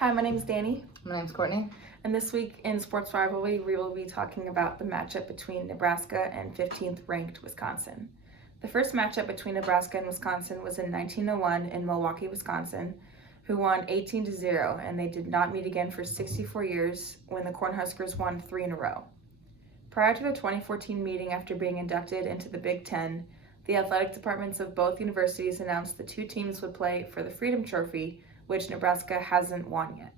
Hi, my name is Danny. My name's Courtney. And this week in Sports Rivalry, we will be talking about the matchup between Nebraska and 15th ranked Wisconsin. The first matchup between Nebraska and Wisconsin was in 1901 in Milwaukee, Wisconsin, who won 18-0, and they did not meet again for 64 years when the Cornhuskers won 3 in a row. Prior to the 2014 meeting after being inducted into the Big Ten, the athletic departments of both universities announced the two teams would play for the Freedom Trophy, which Nebraska hasn't won yet.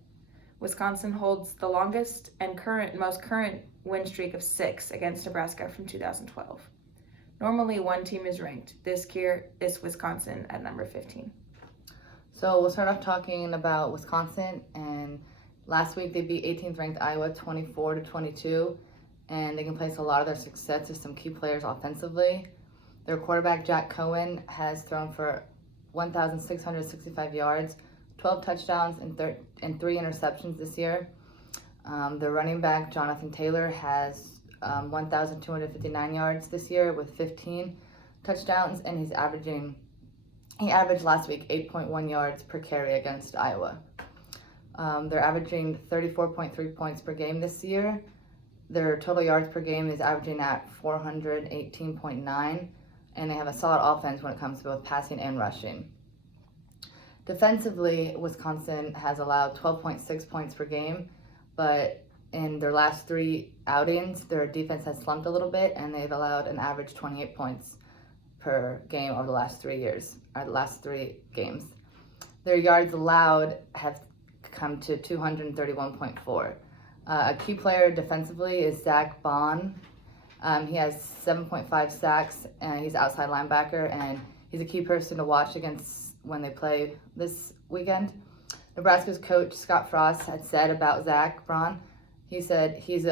Wisconsin holds the longest and most current win streak of 6 against Nebraska from 2012. Normally, one team is ranked. This year is Wisconsin at number 15. So we'll start off talking about Wisconsin, and last week they beat 18th ranked Iowa 24-22, and they can place a lot of their success to some key players offensively. Their quarterback Jack Cohen has thrown for 1,665 yards, 12 touchdowns and 3 interceptions this year. The running back Jonathan Taylor has 1,259 yards this year with 15 touchdowns, and he averaged last week 8.1 yards per carry against Iowa. They're averaging 34.3 points per game this year. Their total yards per game is averaging at 418.9, and they have a solid offense when it comes to both passing and rushing. Defensively, Wisconsin has allowed 12.6 points per game, but in their last 3 outings, their defense has slumped a little bit, and they've allowed an average 28 points per game over the last 3 games. Their yards allowed have come to 231.4. A key player defensively is Zach Bond. He has 7.5 sacks, and he's outside linebacker, and he's a key person to watch against when they play this weekend. Nebraska's coach Scott Frost had said about Zach Braun, he said he's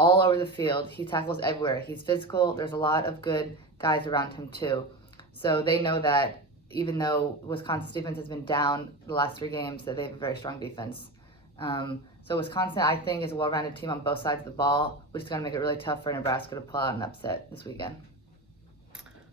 all over the field. He tackles everywhere. He's physical. There's a lot of good guys around him too. So they know that even though Wisconsin's defense has been down the last 3 games, that they have a very strong defense. So Wisconsin, I think, is a well-rounded team on both sides of the ball, which is going to make it really tough for Nebraska to pull out an upset this weekend.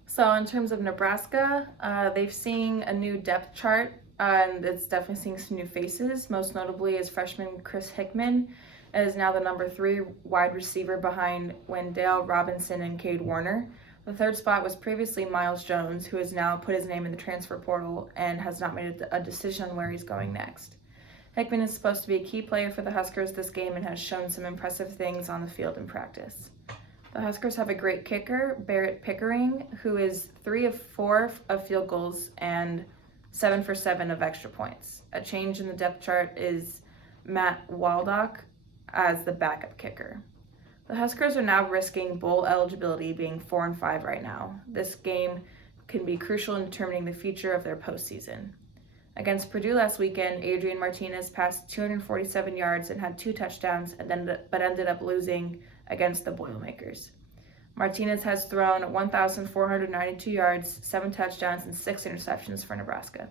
So in terms of Nebraska, they've seen a new depth chart, and it's definitely seeing some new faces. Most notably is freshman Chris Hickman, is now the number 3 wide receiver behind Wendell Robinson and Cade Warner. The third spot was previously Miles Jones, who has now put his name in the transfer portal and has not made a decision on where he's going next. Hickman is supposed to be a key player for the Huskers this game and has shown some impressive things on the field in practice. The Huskers have a great kicker, Barrett Pickering, who is 3 of 4 of field goals and 7 for 7 of extra points. A change in the depth chart is Matt Waldock as the backup kicker. The Huskers are now risking bowl eligibility, being 4-5 right now. This game can be crucial in determining the future of their postseason. Against Purdue last weekend, Adrian Martinez passed 247 yards and had 2 touchdowns, but ended up losing against the Boilermakers. Martinez has thrown 1,492 yards, 7 touchdowns, and 6 interceptions for Nebraska.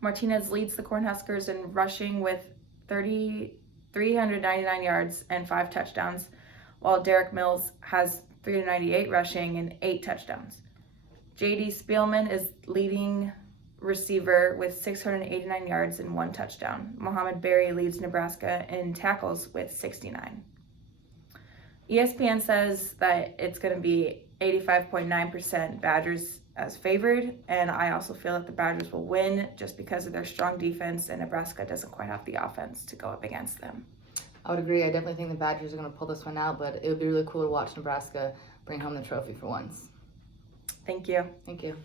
Martinez leads the Cornhuskers in rushing with 399 yards and 5 touchdowns, while Derek Mills has 398 rushing and 8 touchdowns. J.D. Spielman is leading receiver with 689 yards and 1 touchdown. Mohamed Berry leads Nebraska in tackles with 69. ESPN says that it's going to be 85.9% Badgers as favored, and I also feel that the Badgers will win just because of their strong defense, and Nebraska doesn't quite have the offense to go up against them. I would agree. I definitely think the Badgers are going to pull this one out, but it would be really cool to watch Nebraska bring home the trophy for once. Thank you. Thank you.